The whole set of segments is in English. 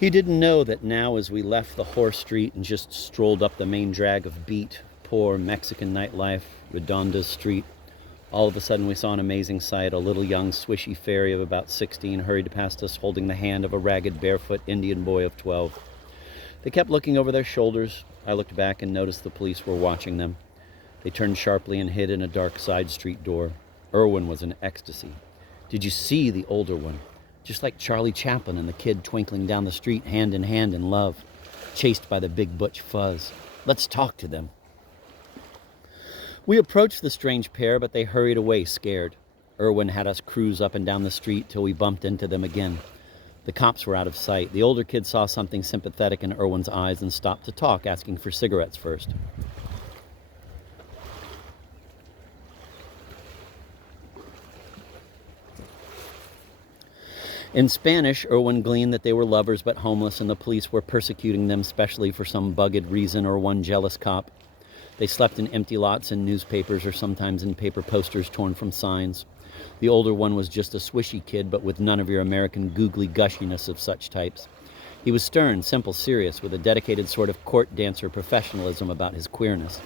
He didn't know that now, as we left the horse street and just strolled up the main drag of beat, poor Mexican nightlife, Redonda's street, all of a sudden we saw an amazing sight. A little young swishy fairy of about 16 hurried past us holding the hand of a ragged barefoot Indian boy of 12. They kept looking over their shoulders. I looked back and noticed the police were watching them. They turned sharply and hid in a dark side street door. Irwin was in ecstasy. Did you see the older one? Just like Charlie Chaplin and the kid twinkling down the street hand in love, chased by the big butch fuzz. Let's talk to them. We approached the strange pair, but they hurried away, scared. Irwin had us cruise up and down the street till we bumped into them again. The cops were out of sight. The older kid saw something sympathetic in Irwin's eyes and stopped to talk, asking for cigarettes first. In Spanish, Irwin gleaned that they were lovers but homeless, and the police were persecuting them, specially for some bugged reason or one jealous cop. They slept in empty lots in newspapers or sometimes in paper posters torn from signs. The older one was just a swishy kid, but with none of your American googly gushiness of such types. He was stern, simple, serious, with a dedicated sort of court dancer professionalism about his queerness.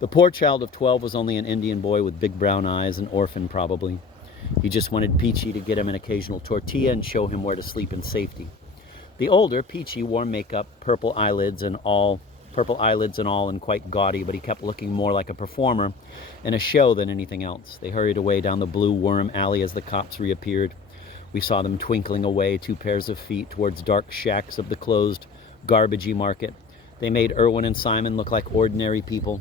The poor child of 12 was only an Indian boy with big brown eyes, an orphan probably. He just wanted Peachy to get him an occasional tortilla and show him where to sleep in safety. The older, Peachy, wore makeup, purple eyelids and all, and quite gaudy, but he kept looking more like a performer in a show than anything else. They hurried away down the blue worm alley as the cops reappeared. We saw them twinkling away, 2 pairs of feet, towards dark shacks of the closed, garbagey market. They made Irwin and Simon look like ordinary people.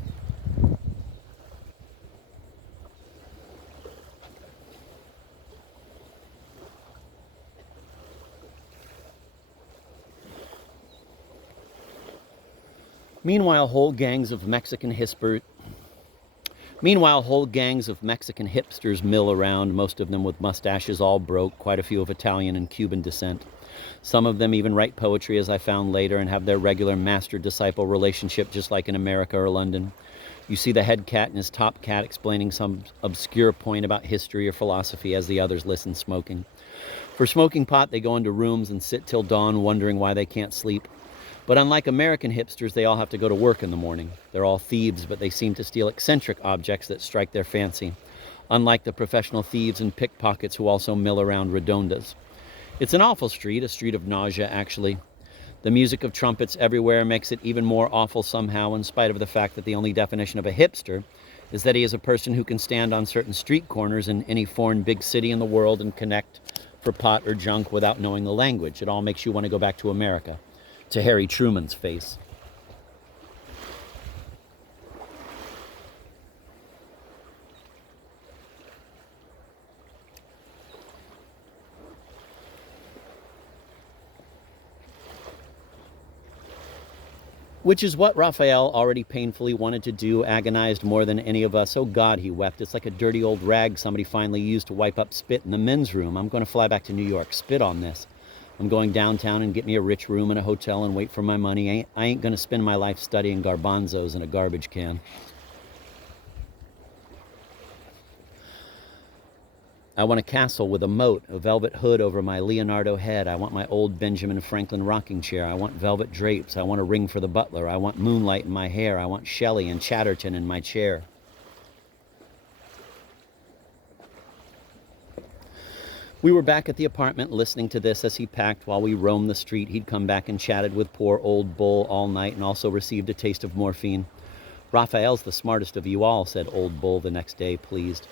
Meanwhile, whole gangs of Mexican hipsters mill around, most of them with mustaches all broke, quite a few of Italian and Cuban descent. Some of them even write poetry, as I found later, and have their regular master-disciple relationship just like in America or London. You see the head cat and his top cat explaining some obscure point about history or philosophy as the others listen smoking. For smoking pot, they go into rooms and sit till dawn wondering why they can't sleep. But unlike American hipsters, they all have to go to work in the morning. They're all thieves, but they seem to steal eccentric objects that strike their fancy, unlike the professional thieves and pickpockets who also mill around Redondas. It's an awful street, a street of nausea, actually. The music of trumpets everywhere makes it even more awful somehow, in spite of the fact that the only definition of a hipster is that he is a person who can stand on certain street corners in any foreign big city in the world and connect for pot or junk without knowing the language. It all makes you want to go back to America. To Harry Truman's face. Which is what Raphael already painfully wanted to do, agonized more than any of us. Oh God, he wept. It's like a dirty old rag somebody finally used to wipe up spit in the men's room. I'm going to fly back to New York. Spit on this. I'm going downtown and get me a rich room in a hotel and wait for my money. I ain't going to spend my life studying garbanzos in a garbage can. I want a castle with a moat, a velvet hood over my Leonardo head. I want my old Benjamin Franklin rocking chair. I want velvet drapes. I want a ring for the butler. I want moonlight in my hair. I want Shelley and Chatterton in my chair. We were back at the apartment listening to this as he packed while we roamed the street. He'd come back and chatted with poor old Bull all night and also received a taste of morphine. Raphael's the smartest of you all, said old Bull the next day, pleased.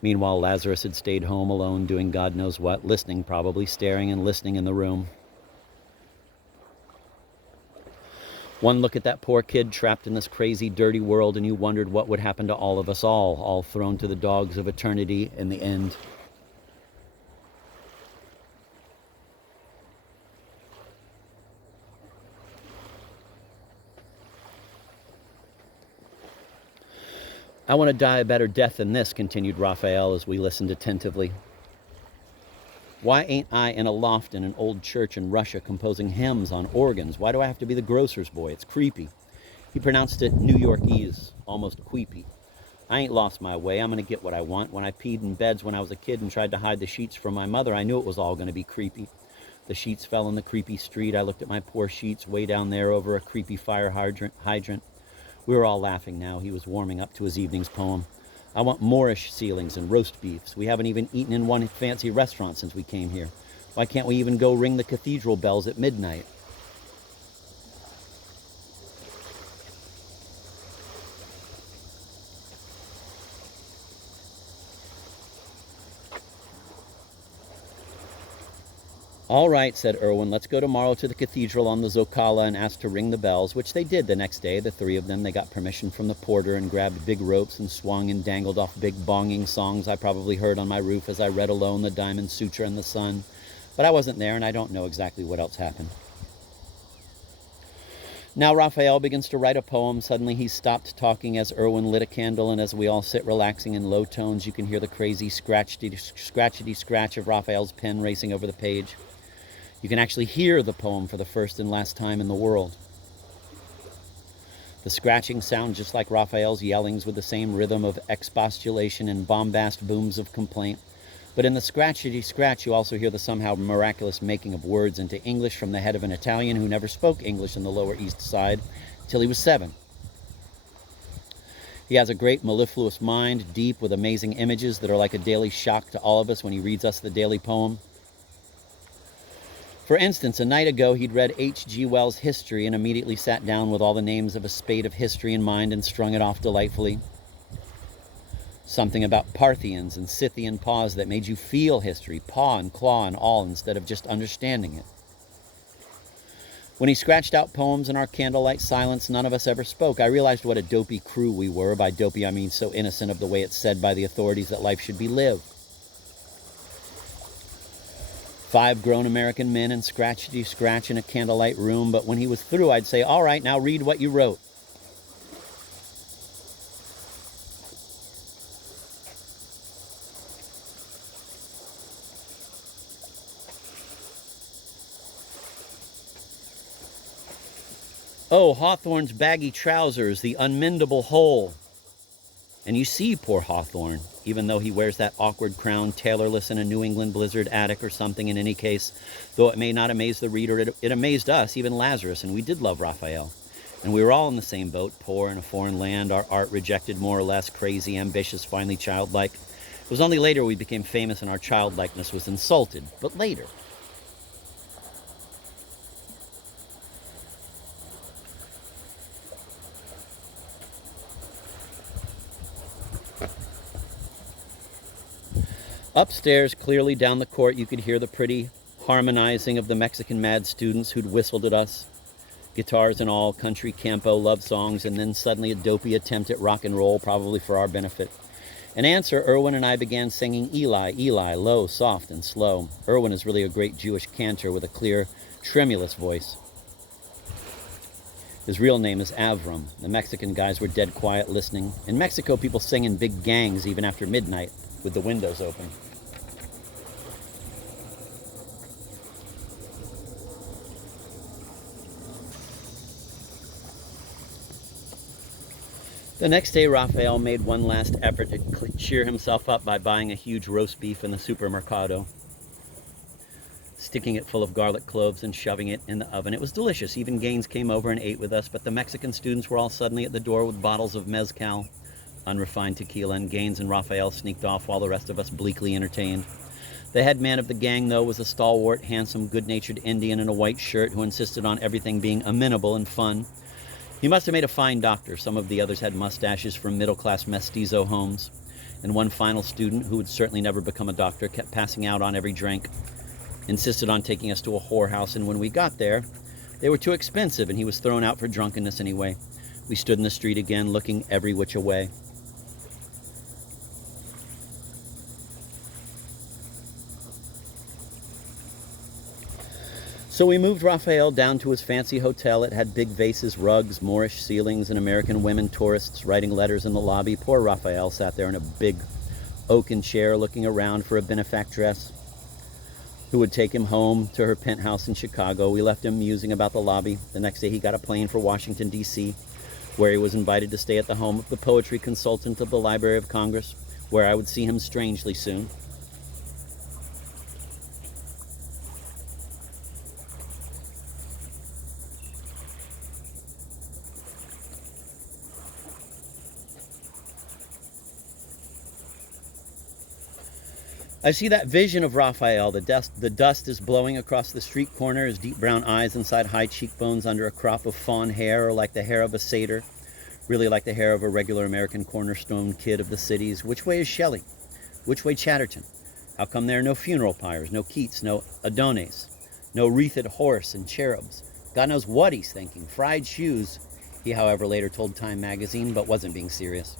Meanwhile, Lazarus had stayed home alone, doing God knows what, listening probably, staring and listening in the room. One look at that poor kid trapped in this crazy, dirty world, and you wondered what would happen to all of us all thrown to the dogs of eternity in the end. I want to die a better death than this, continued Raphael as we listened attentively. Why ain't I in a loft in an old church in Russia composing hymns on organs? Why do I have to be the grocer's boy? It's creepy. He pronounced it New Yorkese, almost queepy. I ain't lost my way. I'm going to get what I want. When I peed in beds when I was a kid and tried to hide the sheets from my mother, I knew it was all going to be creepy. The sheets fell in the creepy street. I looked at my poor sheets way down there over a creepy fire hydrant. We were all laughing now. He was warming up to his evening's poem. I want Moorish ceilings and roast beefs. We haven't even eaten in one fancy restaurant since we came here. Why can't we even go ring the cathedral bells at midnight? All right, said Irwin, let's go tomorrow to the cathedral on the Zocala and ask to ring the bells, which they did the next day, the three of them. They got permission from the porter and grabbed big ropes and swung and dangled off big bonging songs I probably heard on my roof as I read alone the Diamond Sutra in the sun. But I wasn't there, and I don't know exactly what else happened. Now Raphael begins to write a poem. Suddenly he stopped talking as Irwin lit a candle, and as we all sit relaxing in low tones, you can hear the crazy scratchety scratch of Raphael's pen racing over the page. You can actually hear the poem for the first and last time in the world. The scratching sounds just like Raphael's yellings with the same rhythm of expostulation and bombast booms of complaint. But in the scratchety scratch, you also hear the somehow miraculous making of words into English from the head of an Italian who never spoke English in the Lower East Side till he was 7. He has a great mellifluous mind, deep with amazing images that are like a daily shock to all of us when he reads us the daily poem. For instance, a night ago he'd read H.G. Wells' History and immediately sat down with all the names of a spade of history in mind and strung it off delightfully. Something about Parthians and Scythian paws that made you feel history, paw and claw and all, instead of just understanding it. When he scratched out poems in our candlelight silence, none of us ever spoke. I realized what a dopey crew we were. By dopey, I mean so innocent of the way it's said by the authorities that life should be lived. 5 grown American men in scratchety scratch in a candlelight room, but when he was through, I'd say, all right, now read what you wrote. Oh, Hawthorne's baggy trousers, the unmendable hole. And you see poor Hawthorne, even though he wears that awkward crown, tailorless in a New England blizzard attic or something. In any case, though it may not amaze the reader, it amazed us, even Lazarus, and we did love Raphael. And we were all in the same boat, poor in a foreign land, our art rejected more or less, crazy, ambitious, finally childlike. It was only later we became famous and our childlikeness was insulted, but later. Upstairs, clearly down the court, you could hear the pretty harmonizing of the Mexican mad students who'd whistled at us. Guitars and all, country, campo, love songs, and then suddenly a dopey attempt at rock and roll, probably for our benefit. In answer, Irwin and I began singing Eli, Eli, low, soft, and slow. Irwin is really a great Jewish cantor with a clear, tremulous voice. His real name is Avram. The Mexican guys were dead quiet listening. In Mexico, people sing in big gangs even after midnight, with the windows open. The next day, Raphael made one last effort to cheer himself up by buying a huge roast beef in the supermercado, sticking it full of garlic cloves and shoving it in the oven. It was delicious. Even Gaines came over and ate with us, but the Mexican students were all suddenly at the door with bottles of mezcal, unrefined tequila, and Gaines and Raphael sneaked off while the rest of us bleakly entertained. The head man of the gang, though, was a stalwart, handsome, good-natured Indian in a white shirt who insisted on everything being amenable and fun. He must have made a fine doctor. Some of the others had mustaches from middle-class mestizo homes. And one final student, who would certainly never become a doctor, kept passing out on every drink, insisted on taking us to a whorehouse, and when we got there, they were too expensive, and he was thrown out for drunkenness anyway. We stood in the street again, looking every which way. So we moved Raphael down to his fancy hotel. It had big vases, rugs, Moorish ceilings, and American women tourists writing letters in the lobby. Poor Raphael sat there in a big oaken chair looking around for a benefactress who would take him home to her penthouse in Chicago. We left him musing about the lobby. The next day he got a plane for Washington, D.C., where he was invited to stay at the home of the poetry consultant of the Library of Congress, where I would see him strangely soon. I see that vision of Raphael. The dust is blowing across the street corner, his deep brown eyes inside high cheekbones under a crop of fawn hair, or like the hair of a satyr, really like the hair of a regular American cornerstone kid of the cities. Which way is Shelley? Which way Chatterton? How come there are no funeral pyres, no Keats, no Adonis, no wreathed horse and cherubs? God knows what he's thinking. Fried shoes, he however later told Time magazine, but wasn't being serious.